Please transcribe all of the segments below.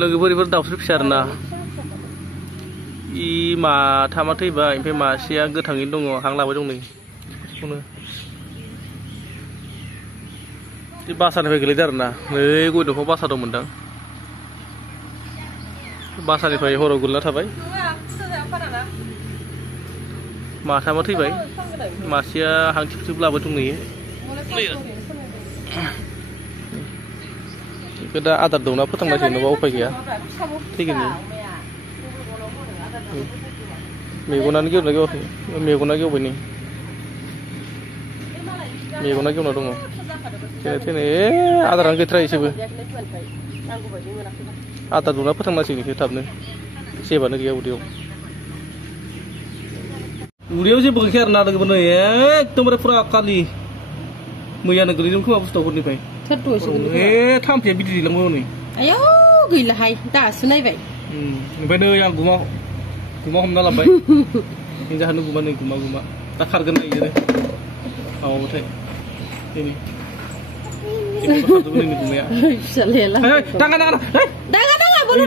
लोगोफोर दाउस्रि फिसा आरोना इ माथामा थैबाय ओमफ्राय मासेया गोथाङैनो दङ हां लाबाय दं नै बेखौनो बासानिफ्राय गोलैदों आरोना नै गय दंफाङाव बासा दंमोनदां बासानिफ्राय हराव गोलैना थाबाय माथामा थैबाय मासेया हां थिब थिब लाबाय दं नै बेखौ दा आदार दौना फोथांनांसिगोन नङाबा उफाय गैया थैगोन मेगनानो गेवना गेवाखै मेगना गेवबाय नै मेगना गेवना दङ थैनाय आदारानो गैथारा एसेबो आदार दौना फोथांनांसिगोन एसे थाबनो जेबोआनो गैया उदैयाव जेबो गैखाया आरोना लोगोफोर नै एकदमबारे फुरा खालि मैयानो गोलैदों खोमा बुस्थुफोरनिफ्राय थाम्फैया बिदै दैलांबाय हनै आयौ गैलाहाय दासो नायबाय ओमफ्राय नै आं गुमा हमना लाबोबाय जाहोनो गुमा नै गुमा दा खारगोन ना बियो माबाबाथाय दिनै खारजोबगोन नै गुमाया दाङा बोलो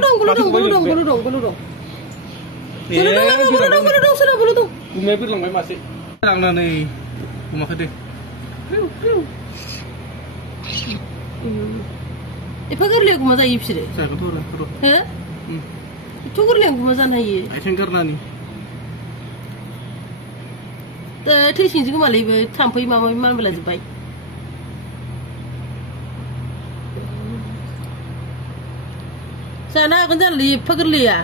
दं गुमाया बिरलांबाय मासे लांनानै गुमाखौ दे एफा गोरलै गुमा जायो बिसोरो एथ' गोरलै गुमा जानो हायो आथिं गारनानै थैसिनसो गोमालायबो थाम्फै माबा मानबोला जोब्बाय जानो हागोन जानोलै एफा गोरलैया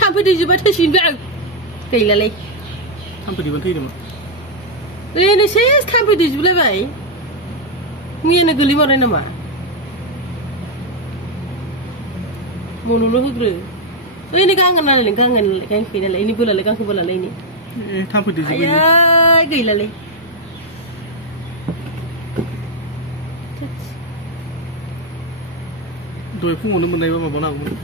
थाम्फै दैजोब्बाय थैसिगोन आं गैलालै थाम्फै दैबानो थैदोंमोन ओरैनो सेस थाम्फै दैजोबलायबाय मैयानो गोलैमारनाय नामा मन'ल' होग्रो ओरैनो गांगोन नालाय गांखै नालाय इनि बोलालाय गांखो बोलालाय इनि थाम्फै दैजोब्बाय आयै गैलालै दहाय फुङावनो मोननायबा माबानो हागौमोन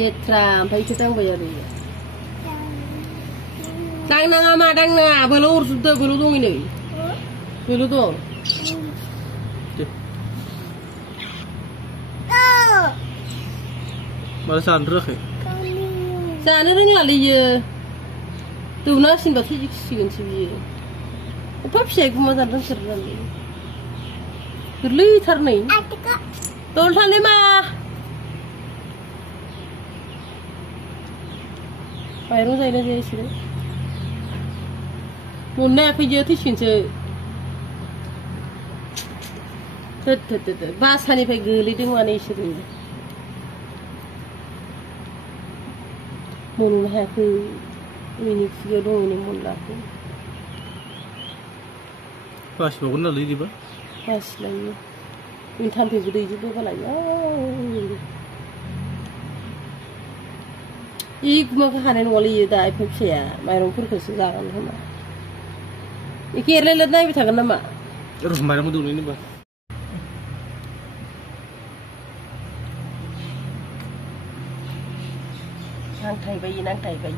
लेथ्रा ओमफ्रायसो दांबाय आरो दांनाङा मा दांनाङा बोलो अरजोबदो बोलो दङ नै बोलो दं माला जानो रोङाखै जानो रोंलालै इयो दौना होसिनबा थैसिगोनसो बियो एफा फिसाय गुमा जानो रोंथारनानै गोरलैथार नै दल थांलै मा माइरं जायोना जाया इसोरो मोननो हायाखै इयो थैसिगोनसो बासानिफ्राय गोलैदों माने इसोरो मन'नो हायाखै ओरैनो खुगायाव दं ओरैनो मोनलाखै बासिबावगोन नालाय बिदिबा बासिलायो ओरैनो थाम्फैबो दैजोबो बालायो इ गुमाखौ हानाय नङालै इयो दा एफा फिसाया माइरंफोरखौसो जागोन खोमा इखौ एरलायला नायबाय थागोन नामा माइरंबो दौनायनिबा नांथायबाय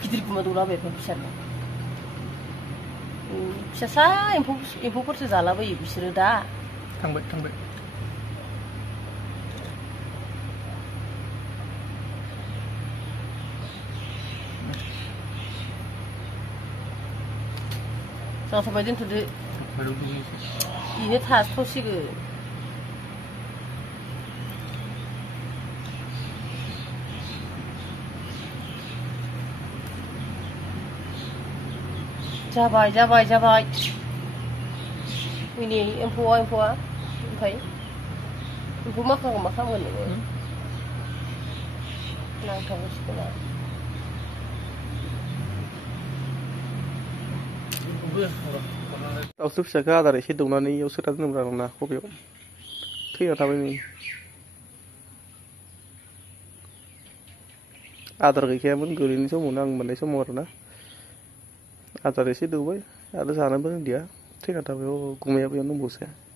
गिदिर गुमा दौलाबाय एफा फिसानो फिसासा एम्फौफोरसो जालाबायो बिसोरो दा थांबाय जाथ'बाय दोनथ'दो इनो थाथ'सिगोन जाबाय मैनि एम्फौआ ओमफ्राय एम्फौ माखाखौ मा खालामगोन नोङो नांथावसिगोन दाउस्रि फिसाखौ आदार एसे दौनानै इयाव सोना दोनोब्रा आंना खबयाव थैना थाबाय नै आदार गैखायामोन गोलैनाय समावनो आं मोननाय समाव आरोना आदार एसे दौबाय आरो जानोबो रोंदिया थैना थाबाय गुमाया बेयावनो दंबावोसो